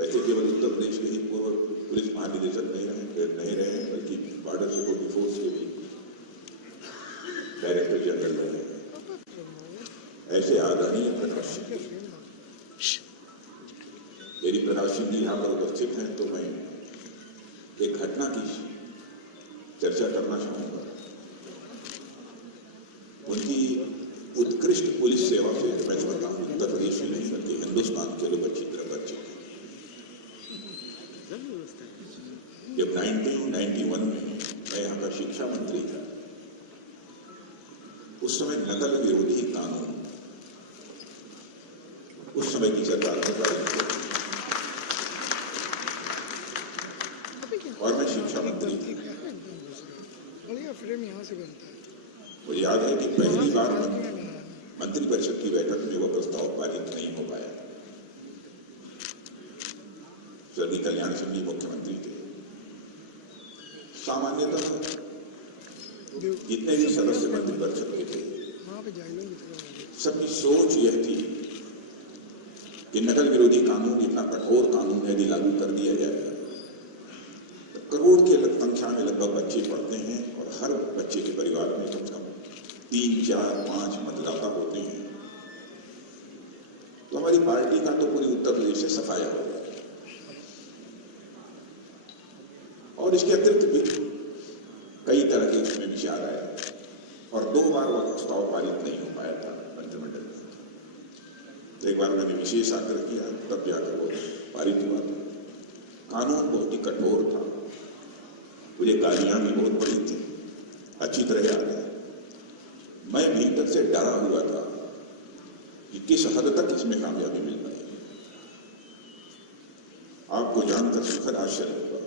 वैसे केवल उत्तर प्रदेश के ही पूर्व पुलिस महानिदेशक नहीं रहे बल्कि बॉर्डर सिक्योरिटी फोर्स के भी डायरेक्टर जनरल रहे। ऐसे आदरणीय प्रकाश सिंह, यदि प्रकाश सिंह जी यहाँ पर उपस्थित हैं तो मैं एक घटना की चर्चा करना चाहूंगा। उनकी उत्कृष्ट पुलिस सेवा से मैं समझता हूँ उत्तर प्रदेश में नहीं बल्कि हिंदुस्तान के लोग अच्छी तरह परिचित हैं। जब 1991 में मैं यहाँ का शिक्षा मंत्री था, उस समय नकल विरोधी कानून उस समय की सरकार ने जारी किया और मैं शिक्षा मंत्री थी। मुझे याद है कि पहली बार मंत्री परिषद की बैठक में वो प्रस्ताव पारित नहीं हो पाया। स्वर्गीय कल्याण सिंह जी मुख्यमंत्री थे। सामान्यतः जितने भी सदस्य मंत्री परिषद के थे, सबकी सोच यह थी कि नकल विरोधी कानून इतना कठोर कानून यदि लागू कर दिया जाए तो करोड़ के संख्या में लगभग बच्चे पढ़ते हैं और हर बच्चे के परिवार में कम से कम 3, 4, 5 मतदाता होते हैं, तो हमारी पार्टी का तो पूरी उत्तर प्रदेश से सफाया हो गया। और इसके अतिरिक्त भी कई तरह के इसमें विचार आए और 2 बार वह प्रस्ताव पारित नहीं हो पाया था मंत्रिमंडल में। एक बार मैंने विशेष आग्रह किया, तब जाकर वो पारित हुआ था। कानून बहुत ही कठोर था, मुझे गालियां भी बहुत बड़ी थी, अच्छी तरह याद है। मैं भीतर से डरा हुआ था कि किस हद तक इसमें कामयाबी मिल पाएगी। आपको जानकर सुखद आश्चर्य हुआ,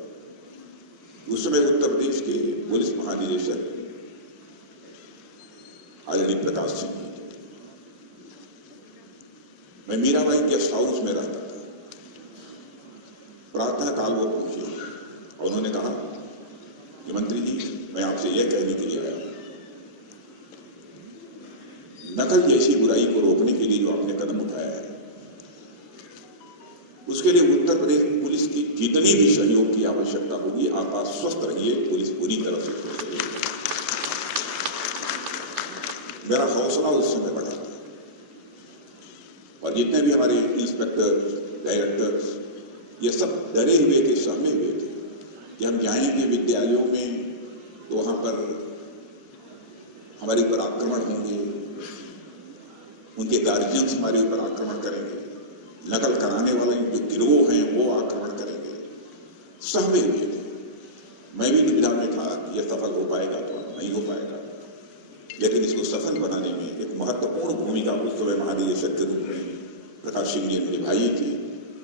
उस समय उत्तर प्रदेश के पुलिस महानिदेशक आदरणीय प्रकाश सिंह जी थे। मैं मीराबाई गेस्ट हाउस में रहता था। प्रातः काल वो पहुंचे और उन्होंने कहा कि मंत्री जी, मैं आपसे यह कहने के लिए आया हूं, नकल जैसी बुराई को रोकने के लिए जो आपने कदम उठाया है, उसके लिए उत्तर प्रदेश पुलिस की जितनी भी सहयोग की आवश्यकता होगी, आप आश्वस्त रहिए, पुलिस पूरी तरह से करेगी। मेरा हौसला उस समय बढ़ा था और जितने भी हमारे इंस्पेक्टर, डायरेक्टर्स, ये सब डरे हुए थे, सहमे हुए थे कि हम जाएंगे विद्यालयों में तो वहां पर हमारे ऊपर आक्रमण होंगे, उनके गार्जियंस हमारे ऊपर आक्रमण करेंगे, नकल कराने वाले जो गिरोह हैं वो आक्रमण करेंगे। सहमे हुए थे। मैं भी दुविधा में था कि यह सफल हो पाएगा तो नहीं हो पाएगा, लेकिन इसको सफल बनाने में एक महत्वपूर्ण भूमिका उस समय महानिदेशक के रूप में प्रकाश सिंह जी ने निभाई थी।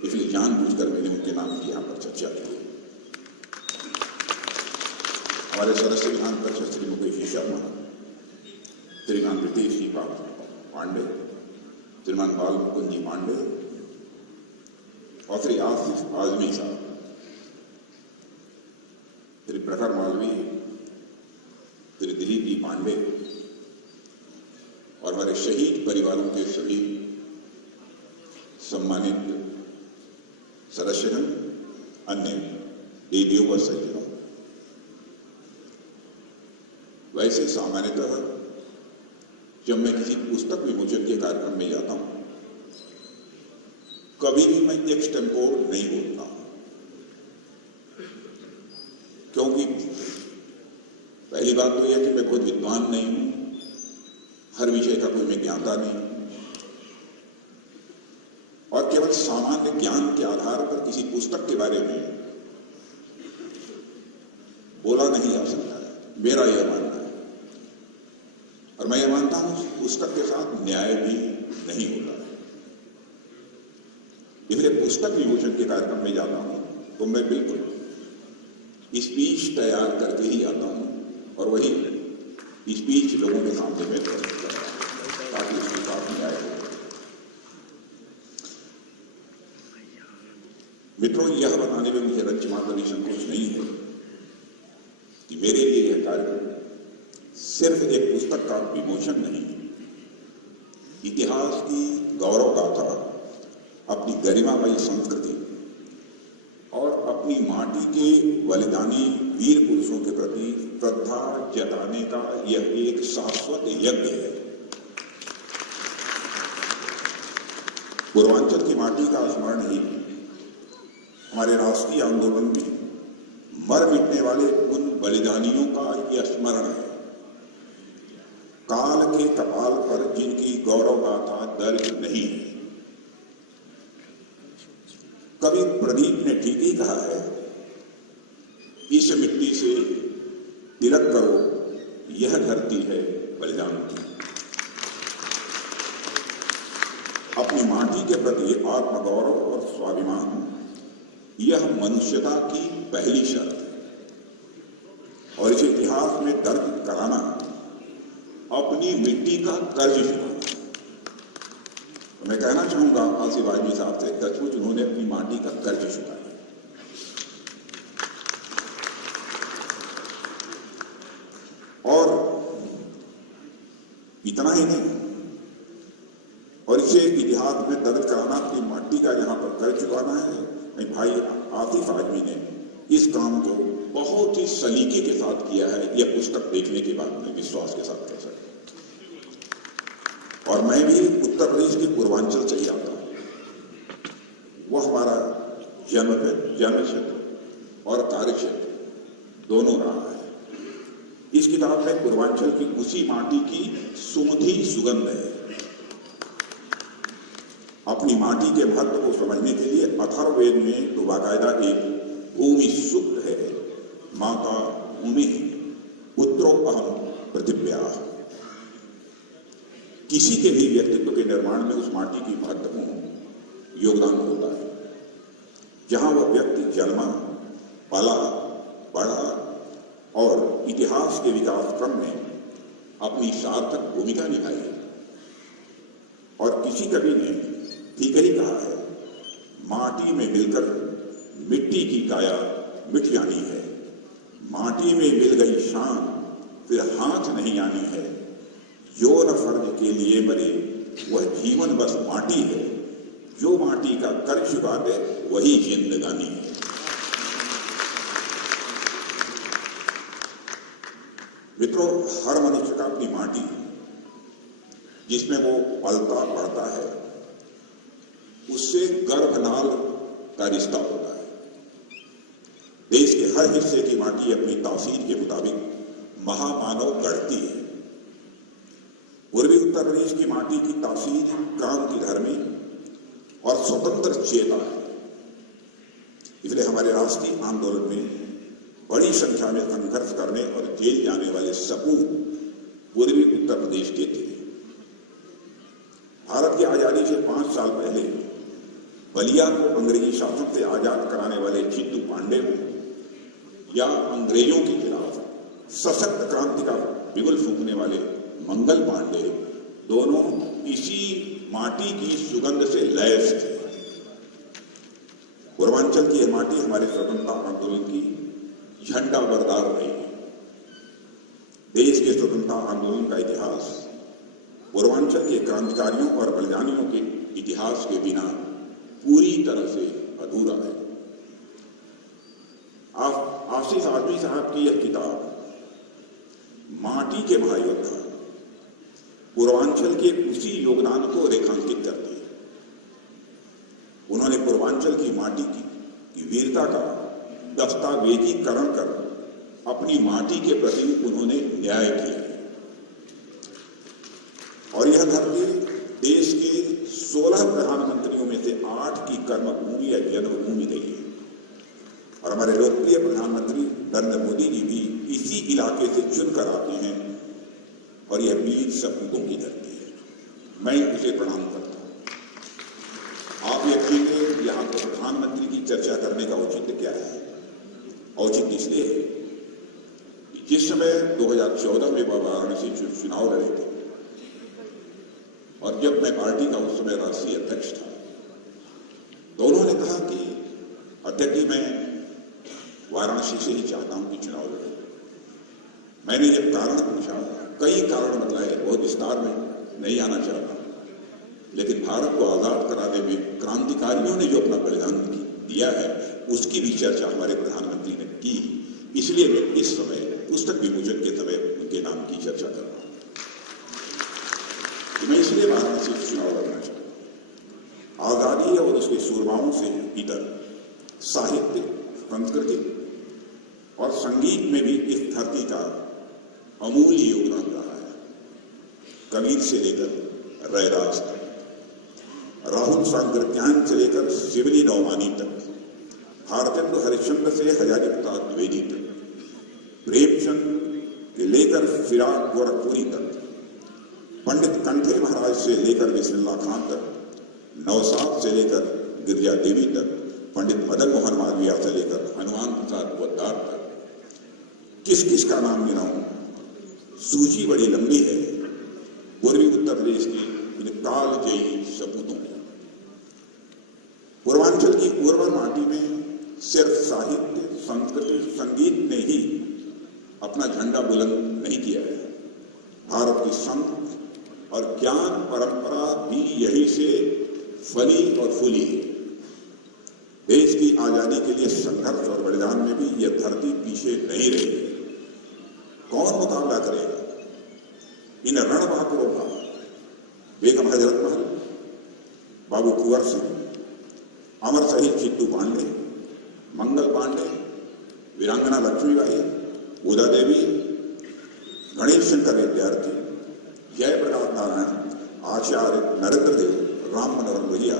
इसलिए जानबूझकर मैंने उनके नाम की यहाँ पर चर्चा की। हमारे सदस्य विधान परिषद श्री मुकेश शर्मा, श्रीमान रितेश जी पांडे, श्रीमान बाल मुकुंद जी पांडे और श्री आसिफ आजमी साहब, श्री प्रखर मालवी, श्री दिलीप जी पांडे और हमारे शहीद परिवारों के सभी सम्मानित सदस्यगण, अन्य देवियों व सज्जनों। वैसे सामान्यतः जब मैं किसी पुस्तक विमोचन के कार्यक्रम में जाता हूं, कभी भी मैं एक्सटेम्पोर नहीं बोलता हूं, क्योंकि पहली बात तो यह कि मैं बहुत विद्वान नहीं हूं, हर विषय का कोई मैं ज्ञाता नहीं, और केवल सामान्य ज्ञान के आधार पर किसी पुस्तक के बारे में बोला नहीं जा सकता है, मेरा यह मानना है। और मैं यह मानता हूं पुस्तक के साथ न्याय भी नहीं होता है। इसलिए पुस्तक विमोचन के कार्यक्रम में जाता हूं तो मैं बिल्कुल स्पीच तैयार करके ही आता हूं और वही स्पीच लोगों के सामने में प्रस्तुत करता हूं ताकि उसके साथ न्याय हो। मित्रों, यह बताने में मुझे रंचमात्र भी संकोच नहीं है कि मेरे लिए यह कार्यक्रम सिर्फ एक पुस्तक का विमोचन नहीं, इतिहास की गौरव गाथा, अपनी गरिमामयी संस्कृति अपनी माटी के बलिदानी वीर पुरुषों के प्रति श्रद्धा जताने का यह एक शाश्वत यज्ञ है। पूर्वांचल की माटी का स्मरण ही हमारे राष्ट्रीय आंदोलन में मर मिटने वाले उन बलिदानियों का यह स्मरण है। काल के कपाल पर जिनकी गौरव गाथा दर्ज नहीं है। कवि प्रदीप ने ठीक ही कहा है, इस मिट्टी से तिलक करो, यह धरती है बलिदान की। अपनी माटी के प्रति आत्मगौरव और स्वाभिमान, यह मनुष्यता की पहली शर्त है और इस इतिहास में दर्ज कराना अपनी मिट्टी का कर्ज चुकाना। तो मैं कहना चाहूंगा आसिफ आजमी साहब से, सचमुच उन्होंने अपनी माटी का कर्ज चुकाया। और इतना ही नहीं, और इसे इतिहास में दर्ज कराना, अपनी माटी का यहां पर कर्ज चुकाना है। भाई आसिफ आजमी ने इस काम को बहुत ही सलीके के साथ किया है, यह पुस्तक देखने के बाद मैं विश्वास के साथ कह सकता हूं। और मैं भी उत्तर प्रदेश के पूर्वांचल से ही आता हूं। वह हमारा जन्म क्षेत्र और कार्य क्षेत्र दोनों रहा है। इस किताब में पूर्वांचल की उसी माटी की सुमधुर सुगंध है। अपनी माटी के महत्व को समझने के लिए अथर्ववेद में तो बाकायदा एक भूमि सूक्त है, माता भूमि पुत्रोपहम पृथिव्या। किसी के भी व्यक्तित्व के निर्माण में उस माटी की महत्वपूर्ण योगदान होता है। जहां वह व्यक्ति जन्मा, पला, बढ़ा और इतिहास के विकास क्रम में अपनी सार्थक भूमिका निभाई। और किसी कवि ने ठीक ही कहा है, माटी में मिलकर मिट्टी की काया मिट जानी है। माटी में मिल गई शान फिर हाथ नहीं आनी है। जो न फर्ज के लिए मरे वह जीवन बस माटी है। जो माटी का कर्ज चुका दे वही जिंदगानी है। मित्रों, हर मनुष्य का अपनी माटी जिसमें वो पलता बढ़ता है, उससे गर्भनाल का रिश्ता होता है। देश के हर हिस्से की माटी अपनी तासीर के मुताबिक महामानव गढ़ती है। पूर्वी उत्तर प्रदेश की माटी की तासीर क्रांतिधर्मी और स्वतंत्र चेता है। इसलिए हमारे राष्ट्रीय आंदोलन में बड़ी संख्या में संघर्ष करने और जेल जाने वाले सपूत पूर्वी उत्तर प्रदेश के थे। भारत की आजादी से 5 साल पहले बलिया को अंग्रेजी शासन से आजाद कराने वाले चित्तू पांडे हो या अंग्रेजों के खिलाफ सशक्त क्रांति का बिगुल फूंकने वाले मंगल पांडे, दोनों इसी माटी की सुगंध से लैस थे। पूर्वांचल की यह माटी हमारे स्वतंत्रता आंदोलन की झंडा बरदार रही है। देश के स्वतंत्रता आंदोलन का इतिहास पूर्वांचल के क्रांतिकारियों और बलिदानियों के इतिहास के बिना पूरी तरह से अधूरा है। आसिफ आजमी साहब की यह किताब माटी के महायोद्धा पूर्वांचल के उसी योगदान को रेखांकित करती है। उन्होंने पूर्वांचल की माटी की वीरता का दस्तावेजीकरण कर अपनी माटी के प्रति उन्होंने न्याय किया और यह धरती देश के 16 प्रधानमंत्रियों में से 8 की कर्मभूमि या जन्मभूमि रही है। और हमारे लोकप्रिय प्रधानमंत्री नरेंद्र मोदी जी भी इसी इलाके से चुनकर आते हैं और यह वीर सपूतों की धरती है। मैं उसे प्रणाम करता हूं। आप ये कहेंगे यहाँ पर प्रधानमंत्री की चर्चा करने का औचित्य क्या है? औचित्य इसलिए कि जिस समय 2014 में वाराणसी चुनाव लड़े थे और जब मैं पार्टी का उस समय राष्ट्रीय अध्यक्ष था, तो उन्होंने कहा कि अध्यक्ष जी, मैं वाराणसी से ही चाहता हूं कि चुनाव लड़े। मैंने जब कारण पूछा, कई कारण बताए, बहुत विस्तार में नहीं आना चाहता, लेकिन भारत को आजाद कराने में क्रांतिकारियों ने जो अपना बलिदान दिया है उसकी भी चर्चा हमारे प्रधानमंत्री ने की। इसलिए मैं इस समय पुस्तक विमोचन के समय उनके नाम की चर्चा कर रहा हूं। मैं इसलिए वाराणसी चुनाव लड़ना चाहता हूं। आजादी और उसके सूरमाओं से इतर साहित्य, संस्कृति और संगीत में भी इस धरती का अमूल्य योगदान रहा है। कबीर से लेकर रैदास तक, राहुल सांकृत्यायन से लेकर शिवली नौमानी तक, भारतेंदु हरिश्चंद्र से हजारी प्रसाद द्विवेदी तक, प्रेमचंद से लेकर फिराक गोरखपुरी तक, पंडित कंठे महाराज से लेकर बिस्मिल्लाह खान तक, नौसाद से लेकर गिरिजा देवी तक, पंडित मदन मोहन मालवीय से लेकर हनुमान प्रसाद पोद्दार तक, किस किस का नाम गिनाऊं, सूची बड़ी लंबी है। पूर्वी उत्तर प्रदेश की इन कालजयी सपूतों में, पूर्वांचल की उर्वर माटी में सिर्फ साहित्य, संस्कृति, संगीत ने ही अपना झंडा बुलंद नहीं किया है। भारत की संत और ज्ञान परंपरा भी यहीं से फली और फूली है। देश की आजादी के लिए संघर्ष और बलिदान में भी यह धरती पीछे नहीं रही है। कौन मुकाबला करेगा इन रणबहादुरों का? बेगम हजरत महल, बाबू कुंवर सिंह, अमर शहीद चित्तू पांडे, मंगल पांडे, वीरांगना लक्ष्मीबाई, उदा देवी, गणेश शंकर विद्यार्थी, जयप्रकाश नारायण, आचार्य नरेंद्र देव, राम मनोहर लोहिया,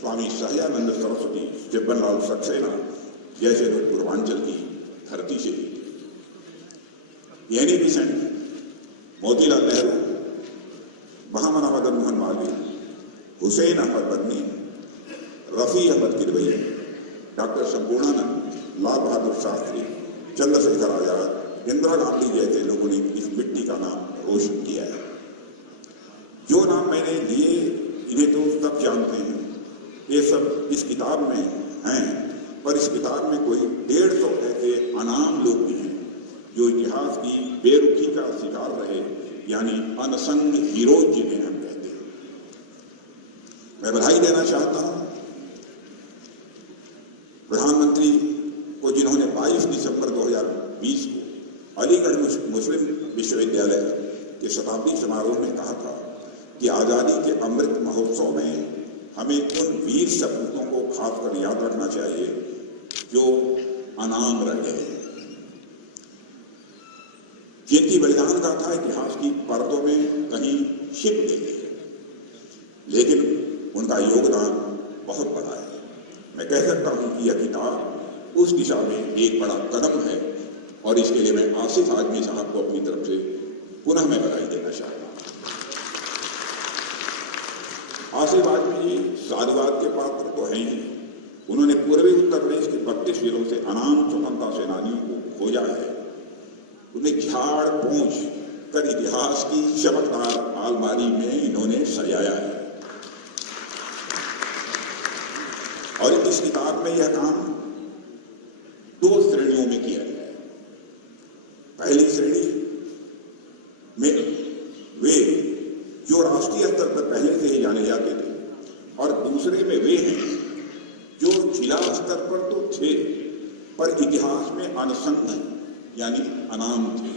स्वामी सहजानंद सरस्वती, जब्बनलाल सक्सेना जैसे लोग पूर्वांचल की धरती से एनी बेसेंट, मोतीलाल नेहरू, महामना मदन मोहन मालवीय, हुसैन अहमद बदनी, रफी अहमद किदवई, डॉक्टर संपूर्णानंद, लाल बहादुर शास्त्री, चंद्रशेखर आजाद, इंदिरा गांधी जैसे लोगों ने इस मिट्टी का नाम रोशन किया है। जो नाम मैंने लिए इन्हें तो सब जानते हैं, ये सब इस किताब में हैं, पर इस किताब में कोई 150 ऐसे अनाम लोग भी हैं जो इतिहास की बेरुखी का शिकार रहे, यानी अनसंग हीरोज जिन्हें हम कहते हैं। मैं बधाई देना चाहता हूं प्रधानमंत्री को, जिन्होंने 22 दिसंबर 2020 को अलीगढ़ मुस्लिम विश्वविद्यालय के शताब्दी समारोह में कहा था कि आजादी के अमृत महोत्सव में हमें उन वीर सपूतों को खासकर याद रखना चाहिए जो अनाम रह गए, जिनकी बलिदान गाथा इतिहास की परतों में कहीं छिप गई है, लेकिन उनका योगदान बहुत बड़ा है। मैं कह सकता हूं कि यह किताब उस दिशा में एक बड़ा कदम है और इसके लिए मैं आसिफ आजमी साहब को अपनी तरफ से पुनः मैं बधाई देना चाहता हूं। आसिफ आजमी जी साधुवाद के पात्र तो हैं ही। उन्होंने पूर्वी उत्तर प्रदेश के 32 जिलों से अनाम स्वतंत्रता सेनानियों को खोजा है। उन्हें झाड़ पोंछ कर इतिहास की चमकदार अलमारी में इन्होंने सजाया है और इस किताब में यह काम 2 श्रेणियों में किया गया है। पहली श्रेणी में वे जो राष्ट्रीय स्तर पर पहले से ही जाने जाते थे और दूसरे में वे हैं जो जिला स्तर पर तो थे पर इतिहास में अनसंग यानी अनाम थे।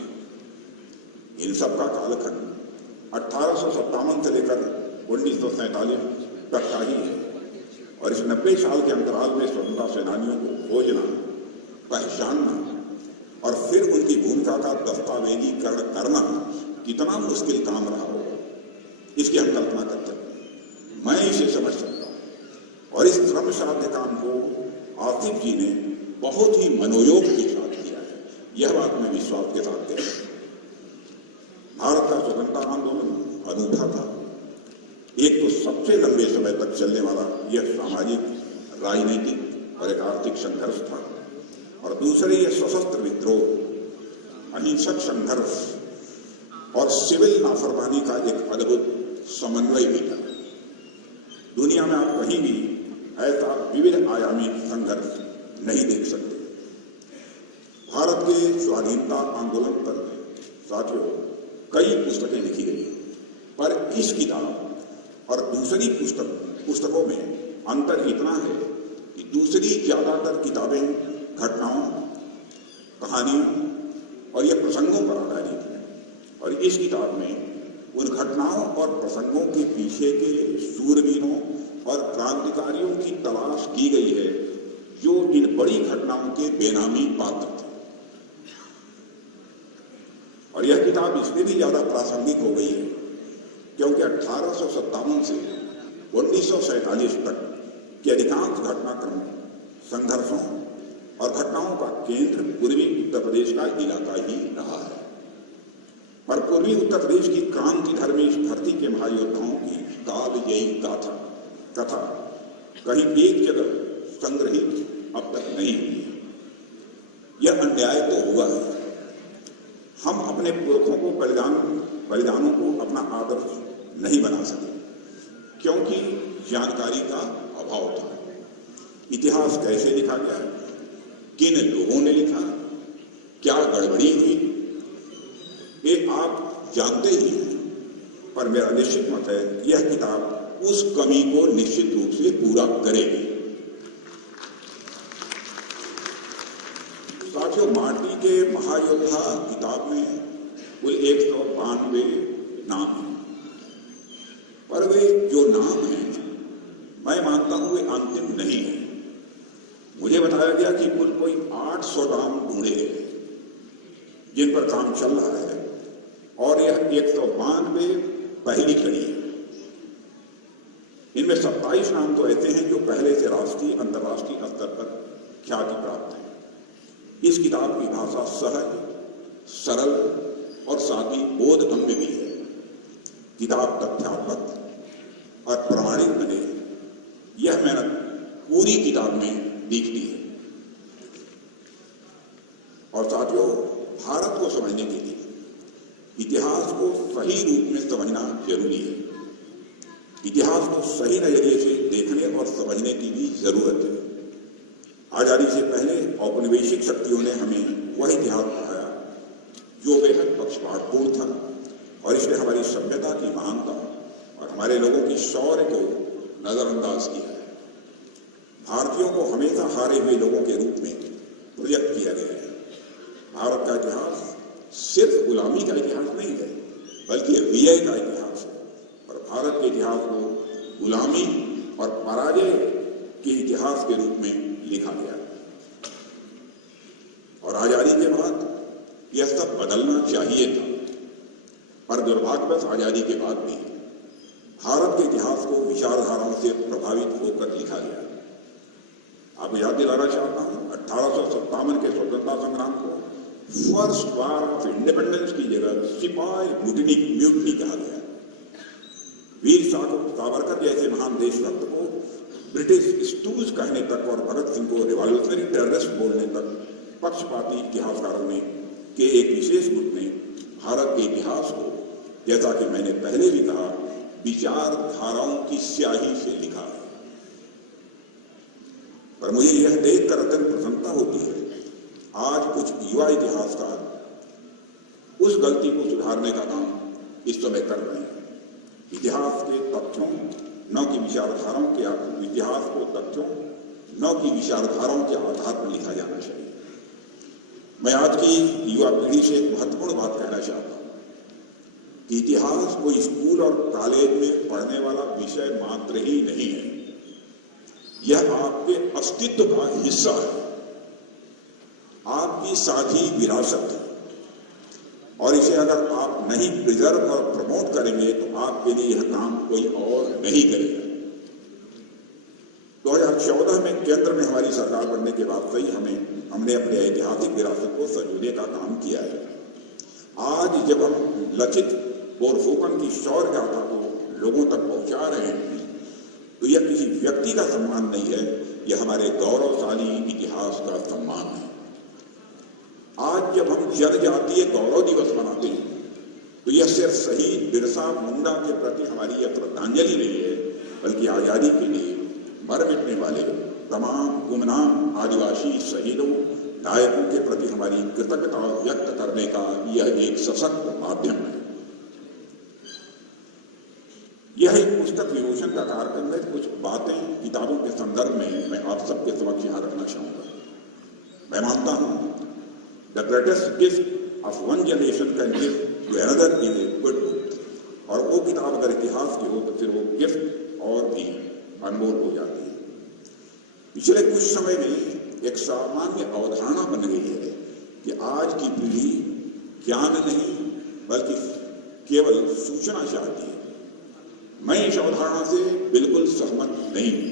इन सबका कालखंड 1857 से लेकर 1947 तक का ही है और इस 90 साल के अंतराल में स्वतंत्रता सेनानियों को खोजना, पहचानना और फिर उनकी भूमिका का दस्तावेजीकरण करना कितना मुश्किल काम रहा होगा, इसकी हम कल्पना कर सकते हैं। मैं इसे समझ सकता हूं और इस श्रम साध्य काम को आसिफ जी ने बहुत ही मनोयोग के साथ किया है, यह बात मैं विश्वास के साथ कहता हूं। भारत का स्वतंत्रता आंदोलन अनूठा था। एक तो सबसे लंबे समय तक चलने वाला यह सामाजिक, राजनीतिक और एक आर्थिक संघर्ष था और दूसरे यह सशस्त्र विद्रोह, अहिंसक संघर्ष और सिविल नाफरमानी का एक अद्भुत समन्वय भी था। दुनिया में आप कहीं भी ऐसा विविध आयामी संघर्ष नहीं देख सकते। भारत के स्वाधीनता आंदोलन पर साथियों कई पुस्तकें लिखी गई, पर इस किताब और दूसरी पुस्तकों में अंतर इतना है कि दूसरी ज्यादातर किताबें घटनाओं, कहानियों और या प्रसंगों पर आधारित है, और इस किताब में उन घटनाओं और प्रसंगों के पीछे के सूरवीरों और क्रांतिकारियों की तलाश की गई है जो इन बड़ी घटनाओं के बेनामी पात्र थे। और यह किताब इसलिए भी ज्यादा प्रासंगिक हो गई है क्योंकि 1857 से 1947 तक के अधिकांश घटनाक्रम, संघर्षों और घटनाओं का केंद्र पूर्वी उत्तर प्रदेश का इलाका ही रहा है। पर पूर्वी उत्तर प्रदेश की क्रांति धर्मी इस धरती के महायोद्धाओं की कालजयी कथा कहीं एक जगह संग्रहित अब तक नहीं हुई है। यह अन्याय तो हुआ है। हम अपने पुरखों को बलिदानों को अपना आदर्श नहीं बना सके क्योंकि जानकारी का अभाव था। इतिहास कैसे लिखा गया, किन लोगों ने लिखा, क्या गड़बड़ी हुई, ये आप जानते ही हैं। पर मेरा निश्चित मत है कि यह किताब उस कमी को निश्चित रूप से पूरा करेगी। साथियों, माटी के महायोद्धा किताब में कुल 192 नाम हैं, पर वे जो नाम हैं मैं मानता हूं वे अंतिम नहीं है। मुझे बताया गया कि कुल कोई 800 नाम ढूंढे गए जिन पर काम चल रहा है, और यह 192 पहली कड़ी है। इनमें 27 नाम तो ऐसे हैं जो पहले से राष्ट्रीय अंतर्राष्ट्रीय स्तर पर ख्याति प्राप्त है। इस किताब की भाषा सहज, सरल और साथ ही बोधगम्य भी है। किताब तथ्यात्मक और प्रामाणिक बने, यह मेहनत पूरी किताब में दिखती है। और साथियों, भारत को समझने के लिए इतिहास को सही रूप में समझना जरूरी है। इतिहास को सही नजरिए से देखने और समझने की भी जरूरत है। आजादी से पहले औपनिवेशिक शक्तियों ने हमें वह इतिहास पढ़ाया जो बेहद पक्षपातपूर्ण था, और इसने हमारी सभ्यता की महानता और हमारे लोगों की शौर्य को नजरअंदाज किया है। भारतीयों को हमेशा हारे हुए लोगों के रूप में प्रोजेक्ट किया गया है। भारत का इतिहास सिर्फ गुलामी का इतिहास नहीं है, बल्कि विजय का इतिहास है। और भारत के इतिहास को गुलामी और पराजय के इतिहास के रूप में लिखा गया। और आजादी के बाद यह सब बदलना चाहिए था, पर दुर्भाग्यवश आजादी के बाद भी भारत के इतिहास को विचारधाराओं से प्रभावित होकर लिखा गया। आपको याद दिलाना चाहता हूं, 1857 के स्वतंत्रता संग्राम को फर्स्ट वार ऑफ इंडिपेंडेंस की जगह सिपाही म्यूटनी कहा गया। वीर सावरकर जैसे महान देशभक्त को ब्रिटिश स्टूज कहने तक और भगत सिंह को रिवॉल्यूशनरी टेररिस्ट बोलने तक पक्षपाती इतिहासकारों ने के एक विशेष ग्रुप ने भारत के इतिहास को, जैसा कि मैंने पहले भी कहा, विचारधाराओं की स्याही से लिखा है। पर मुझे यह देखकर अत्यंत प्रसन्नता होती है आज कुछ युवा इतिहासकार उस गलती को सुधारने का काम इस समय कर रहे हैं। इतिहास के तथ्यों न कि विचारधाराओं के इतिहास को तथ्यों न कि विचारधाराओं के आधार पर लिखा जाना चाहिए। मैं आज की युवा पीढ़ी से एक महत्वपूर्ण बात कहना चाहता हूं कि इतिहास कोई स्कूल और कॉलेज में पढ़ने वाला विषय मात्र ही नहीं है, यह आपके अस्तित्व का हिस्सा है, आपकी साझी विरासत है। और इसे अगर आप नहीं प्रिजर्व और प्रमोट करेंगे तो आपके लिए यह काम कोई और नहीं करेगा। 2014 में केंद्र में हमारी सरकार बनने के बाद से ही हमने अपने ऐतिहासिक विरासत को संजोने का काम किया है। आज जब हम लचित बोरफुकन की शौर्य गाथा को लोगों तक पहुंचा रहे हैं तो यह किसी व्यक्ति का सम्मान नहीं है, यह हमारे गौरवशाली इतिहास का सम्मान है। आज जब हम जनजातीय गौरव दिवस मनाते हैं तो यह सिर्फ शहीद बिरसा मुंडा के प्रति हमारी यह श्रद्धांजलि नहीं है, बल्कि आजादी के लिए मर मिटने वाले तमाम गुमनाम आदिवासी शहीदों नायकों के प्रति हमारी कृतज्ञता व्यक्त करने का यह एक सशक्त माध्यम है। यह एक पुस्तक विमोचन का कार्यक्रम है। कुछ बातें किताबों के संदर्भ में मैं आप सबके समक्ष यहाँ रखना चाहूंगा। मैं मानता हूं the greatest gift of one generation can give to another is a good book. और वो किताब अगर इतिहास की हो तो फिर वो गिफ्ट और भी अनमोल हो जाती है। पिछले कुछ समय में एक सामान्य अवधारणा बन गई है कि आज की पीढ़ी ज्ञान नहीं बल्कि केवल सूचना चाहती है। मैं इस अवधारणा से बिल्कुल सहमत नहीं हूं।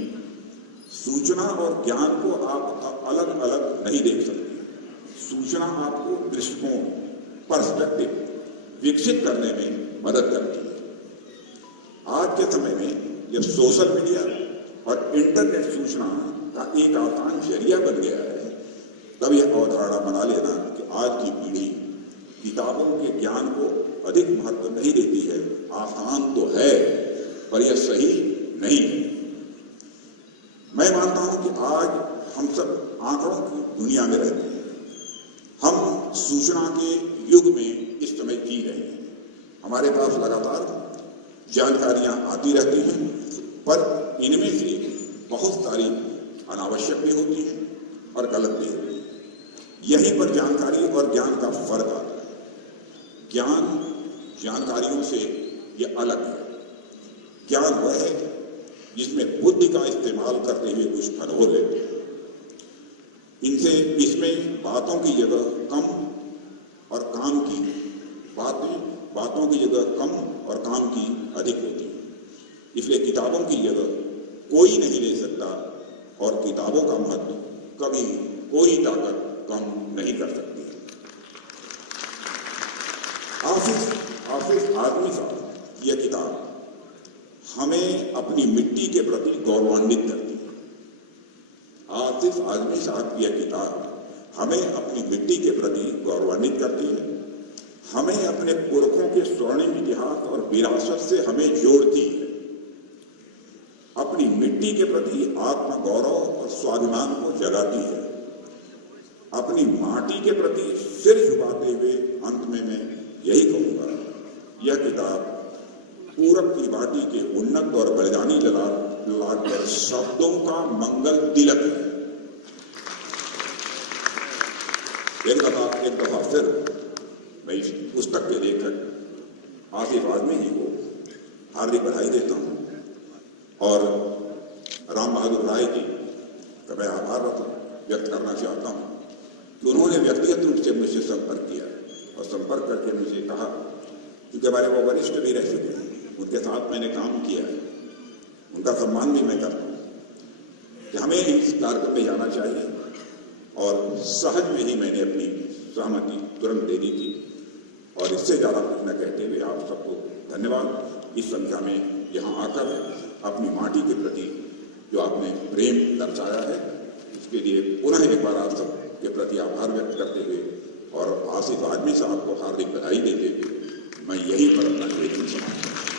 सूचना और ज्ञान को आप अलग अलग नहीं देख सकते। सूचना आपको दृष्टिकोण, पर्सपेक्टिव विकसित करने में मदद करती है। आज के समय में जब सोशल मीडिया और इंटरनेट सूचना का एक आसान जरिया बन गया है, तब यह अवधारणा बना लेना कि आज की पीढ़ी किताबों के ज्ञान को अधिक महत्व नहीं देती है, आसान तो है पर यह सही नहीं है। मैं मानता हूं कि आज हम सब आंकड़ों की दुनिया में रहते हैं। हम सूचना के युग में इस समय जी रहे हैं। हमारे पास लगातार जानकारियां आती रहती हैं, पर इनमें से बहुत सारी अनावश्यक भी होती हैं और गलत भी होती हैं। यहीं पर जानकारी और ज्ञान का फर्क आता है। ज्ञान जानकारियों से यह अलग है। ज्ञान वह है जिसमें बुद्धि का इस्तेमाल करते हुए कुछ अनुभव लेते हैं। इसमें बातों की जगह कम और काम की बातों की जगह कम और काम की अधिक होती है। इसलिए किताबों की जगह कोई नहीं ले सकता और किताबों का महत्व कभी कोई ताकत कम नहीं कर सकती। आसिफ आजमी साहब यह किताब हमें अपनी मिट्टी के प्रति गौरवान्वित करती है। आसिफ आजमी साहब की यह किताब हमें अपनी मिट्टी के प्रति गौरवान्वित करती है। हमें अपने पुरखों के स्वर्णिम इतिहास और विरासत से हमें जोड़ती है। अपनी मिट्टी के प्रति आत्मगौरव और स्वाभिमान को जगाती है। अपनी माटी के प्रति सिर झुकाते हुए अंत में मैं यही कहूंगा, यह किताब पूरब की माटी के उन्नत और बलिदानी ललाट पर शब्दों का मंगल तिलक है। एक दफा फिर मैं इस पुस्तक के लेखक आसिफ आजमी जी को हार्दिक बधाई देता हूं और राम बहादुर राय जी का मैं आभार व्यक्त करना चाहता हूं कि उन्होंने व्यक्तिगत रूप से मुझसे संपर्क किया और संपर्क करके मुझे कहा, क्योंकि हमारे वो वरिष्ठ भी रह चुके हैं, उनके साथ मैंने काम किया है, उनका सम्मान भी मैं करता हूं कि हमें इस कार्यक्रम में जाना चाहिए। और सहज में ही मैंने अपनी सहमति तुरंत दे दी थी। और इससे ज़्यादा कुछ न कहते हुए आप सबको धन्यवाद। इस संख्या में यहाँ आकर अपनी माटी के प्रति जो आपने प्रेम दर्शाया है, इसके लिए पुनः एक बार आप सब के प्रति आभार व्यक्त करते हुए और आसिफ आजमी साहब को हार्दिक बधाई देते हुए मैं यही पर अपना लेखन समाप्त करता हूं।